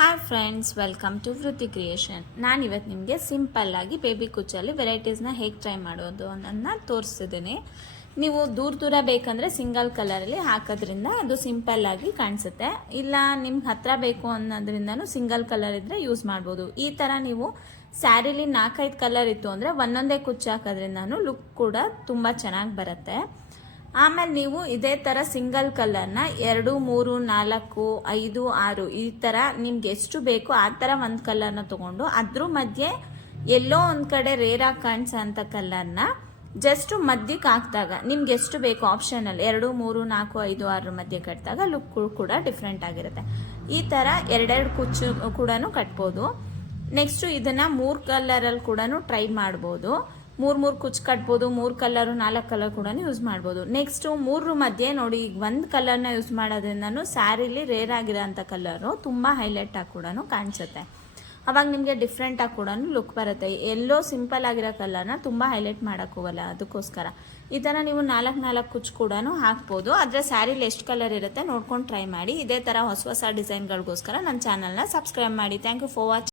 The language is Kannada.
ಹಾಯ್ ಫ್ರೆಂಡ್ಸ್, ವೆಲ್ಕಮ್ ಟು ವೃತ್ತಿ ಕ್ರಿಯೇಷನ್. ನಾನು ಇವತ್ತು ನಿಮಗೆ ಸಿಂಪಲ್ಲಾಗಿ ಬೇಬಿ ಕುಚ್ಚಲ್ಲಿ ವೆರೈಟೀಸ್ನ ಹೇಗೆ ಟ್ರೈ ಮಾಡೋದು ಅನ್ನೋದನ್ನ ತೋರಿಸ್ತಿದ್ದೀನಿ. ನೀವು ದೂರ ಬೇಕಂದರೆ ಸಿಂಗಲ್ ಕಲರಲ್ಲಿ ಹಾಕೋದ್ರಿಂದ ಅದು ಸಿಂಪಲ್ಲಾಗಿ ಕಾಣಿಸುತ್ತೆ. ಇಲ್ಲ ನಿಮ್ಗೆ ಹತ್ತಿರ ಬೇಕು ಅನ್ನೋದ್ರಿಂದನೂ ಸಿಂಗಲ್ ಕಲರ್ ಇದ್ದರೆ ಯೂಸ್ ಮಾಡ್ಬೋದು. ಈ ಥರ ನೀವು ಸ್ಯಾರಿಲಿ 4-5 ಕಲರ್ ಇತ್ತು ಅಂದರೆ ಒಂದೊಂದೇ ಕುಚ್ಚು ಹಾಕೋದ್ರಿಂದನೂ ಲುಕ್ ಕೂಡ ತುಂಬ ಚೆನ್ನಾಗಿ ಬರುತ್ತೆ. ಆಮೇಲೆ ನೀವು ಇದೇ ಥರ ಸಿಂಗಲ್ ಕಲರ್ನ 2, 3, 4, 5, 6 ಈ ಥರ ನಿಮ್ಗೆ ಎಷ್ಟು ಬೇಕು ಆ ಥರ ಒಂದು ಕಲರ್ನ ತೊಗೊಂಡು ಅದ್ರ ಮಧ್ಯೆ ಎಲ್ಲೋ ಒಂದು ಕಡೆ ರೇರಾಗಿ ಕಾಣಿಸೋಂಥ ಕಲರ್ನ ಜಸ್ಟ್ ಮಧ್ಯಕ್ಕೆ ಹಾಕಿದಾಗ ನಿಮ್ಗೆ ಎಷ್ಟು ಬೇಕು ಆಪ್ಷನಲ್ 2, 3, 4, 5, 6 ಮಧ್ಯೆ ಕಟ್ಟಿದಾಗ ಲುಕ್ ಕೂಡ ಡಿಫ್ರೆಂಟ್ ಆಗಿರುತ್ತೆ. ಈ ಥರ ಎರಡೆರಡು ಕುಚ್ಚು ಕೂಡ ಕಟ್ಬೋದು. ನೆಕ್ಸ್ಟು ಇದನ್ನು 3 ಕಲರಲ್ಲಿ ಕೂಡ ಟ್ರೈ ಮಾಡ್ಬೋದು. 3 ಕುಚ್ಚು ಕಟ್ಬೋದು. 3 ಕಲರು 4 ಕಲರ್ ಕೂಡ ಯೂಸ್ ಮಾಡ್ಬೋದು. ನೆಕ್ಸ್ಟು 3 ಮಧ್ಯೆ ನೋಡಿ, ಈಗ 1 ಕಲರ್ನ ಯೂಸ್ ಮಾಡೋದ್ರಿಂದನೂ ಸ್ಯಾರಿಲಿ ರೇರ್ ಆಗಿರೋಂಥ ಕಲರು ತುಂಬ ಹೈಲೈಟ್ ಆಗಿ ಕೂಡ ಕಾಣಿಸುತ್ತೆ. ಅವಾಗ ನಿಮಗೆ ಡಿಫ್ರೆಂಟಾಗಿ ಕೂಡ ಲುಕ್ ಬರುತ್ತೆ. ಎಲ್ಲೋ ಸಿಂಪಲ್ ಆಗಿರೋ ಕಲರ್ನ ತುಂಬ ಹೈಲೈಟ್ ಮಾಡೋಕ್ಕೆ ಹೋಗಲ್ಲ. ಅದಕ್ಕೋಸ್ಕರ ಈ ಥರ ನೀವು 4 ಕುಚ್ಚು ಕೂಡ ಹಾಕ್ಬೋದು. ಆದರೆ ಸ್ಯಾರಿಲಿ ಎಷ್ಟು ಕಲರ್ ಇರುತ್ತೆ ನೋಡ್ಕೊಂಡು ಟ್ರೈ ಮಾಡಿ. ಇದೇ ಥರ ಹೊಸ ಡಿಸೈನ್ಗಳಿಗೋಸ್ಕರ ನನ್ನ ಚಾನಲ್ನ ಸಬ್ಸ್ಕ್ರೈಬ್ ಮಾಡಿ. Thank you for watching.